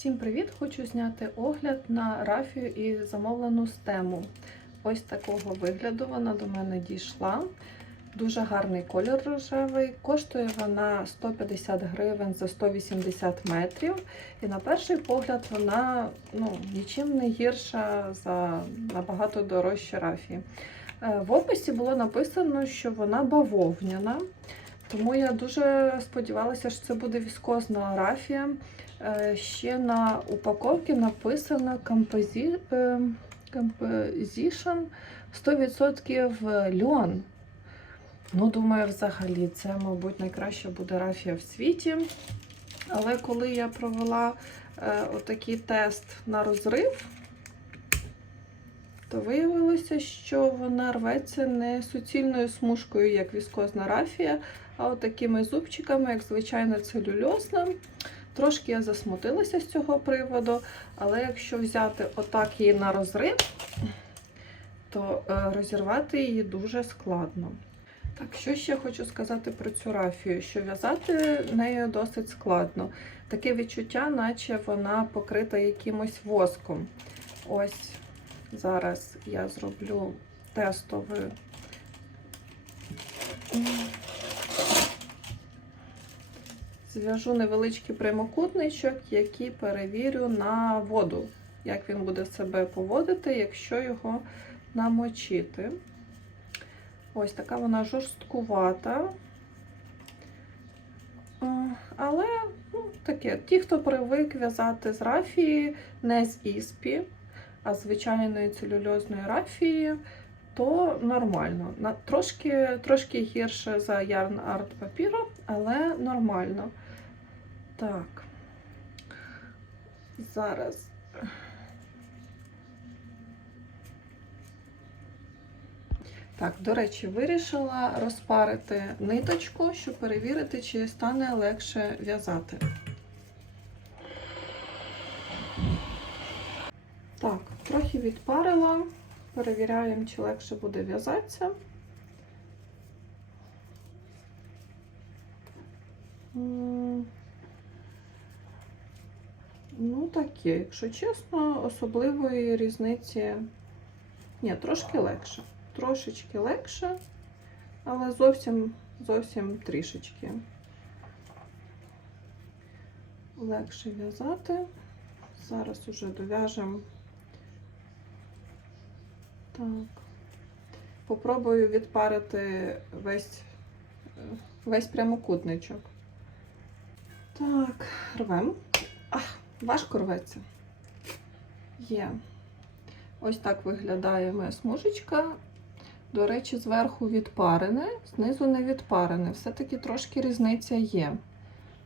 Всім привіт! Хочу зняти огляд на рафію і замовлену стему. Ось такого вигляду вона до мене дійшла. Дуже гарний колір рожевий. Коштує вона 150 гривень за 180 метрів. І на перший погляд вона ну, нічим не гірша за набагато дорожчі рафії. Е, В описі було написано, що вона бавовняна. Тому я дуже сподівалася, що це буде віскозна рафія. Е, Ще на упаковці написано е, Composition 100% льон. Ну, думаю, взагалі, це, мабуть, найкраща буде рафія в світі. Але коли я провела е, отакий тест на розрив, то виявилося, що вона рветься не суцільною смужкою, як віскозна рафія, а от зубчиками, як звичайна целюльозна. Трошки я засмутилася з цього приводу, але якщо взяти отак її на розрив, то е, розірвати її дуже складно. Так, що ще хочу сказати про цю рафію, що в'язати нею досить складно. Таке відчуття, наче вона покрита якимось воском. Ось зараз я зроблю тестовий. Зв'яжу невеличкий прямокутничок, який перевірю на воду, як він буде себе поводити, якщо його намочити. Ось така вона жорсткувата. Але ну, таке, ті, хто привик в'язати з рафії, не з іспі, звичайної целюльозної рафії, то нормально. Трошки, трошки гірше за ярн арт папіру, але нормально. Так, зараз. Так, до речі, вирішила розпарити ниточку, щоб перевірити, чи стане легше в'язати. Так, трохи відпарила. Перевіряємо, чи легше буде в'язатися. Ну, таке, якщо чесно, особливої різниці. Ні, трошки легше. Трошечки легше, але зовсім зовсім трішечки. Легше в'язати. Зараз уже дов'яжемо. Так. Попробую відпарити весь, весь прямокутничок. Так, рвем. Ах, важко рветься. Є. Ось так виглядає моя смужечка. До речі, зверху відпарене, знизу не відпарене. Все-таки трошки різниця є.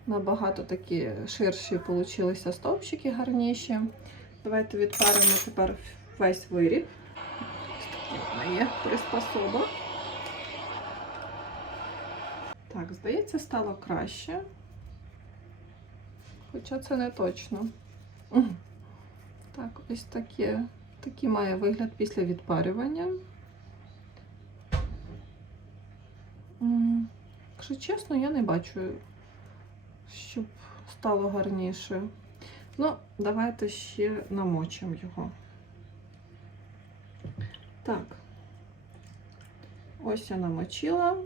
Набагато такі ширші получилися стовпчики гарніші. Давайте відпаримо тепер весь виріб. Є приспособа. Так, здається, стало краще. Хоча це не точно. Так, ось таке. Такий має вигляд після відпарювання. Якщо чесно, я не бачу, щоб стало гарніше. Ну, давайте ще намочимо його. Так, ось я намочила.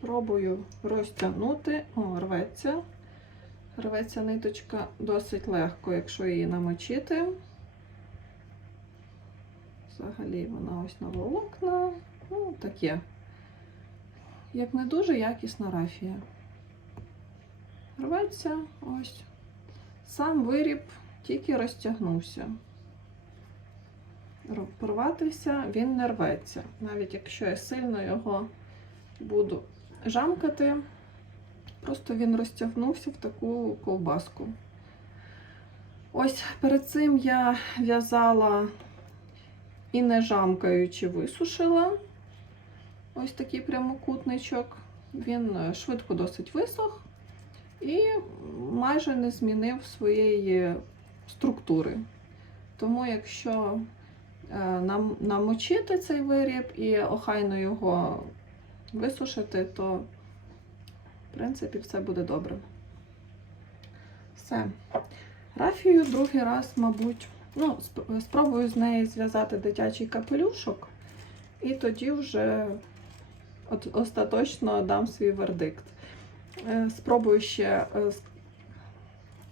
Пробую розтягнути. О, рветься. Рветься ниточка досить легко, якщо її намочити. Взагалі вона ось на волокна. Ну, таке. Як не дуже якісна рафія. Рветься ось. Сам виріб тільки розтягнувся. Порватися він не рветься. Навіть якщо я сильно його буду жамкати, просто він розтягнувся в таку ковбаску. Ось перед цим я в'язала і не жамкаючи висушила. Ось такий прямокутничок. Він швидко досить висох і майже не змінив своєї структури. Тому, якщо намочити цей виріб і охайно його висушити, то, в принципі, все буде добре. Все. Рафію другий раз, мабуть, ну, сп- спробую з неї зв'язати дитячий капелюшок, і тоді вже от, остаточно дам свій вердикт. Е, Спробую ще, е,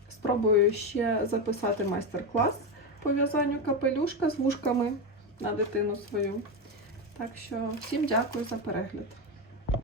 спробую ще записати майстер-клас по в'язанню капелюшка з вушками на дитину свою. Так що всім дякую за перегляд.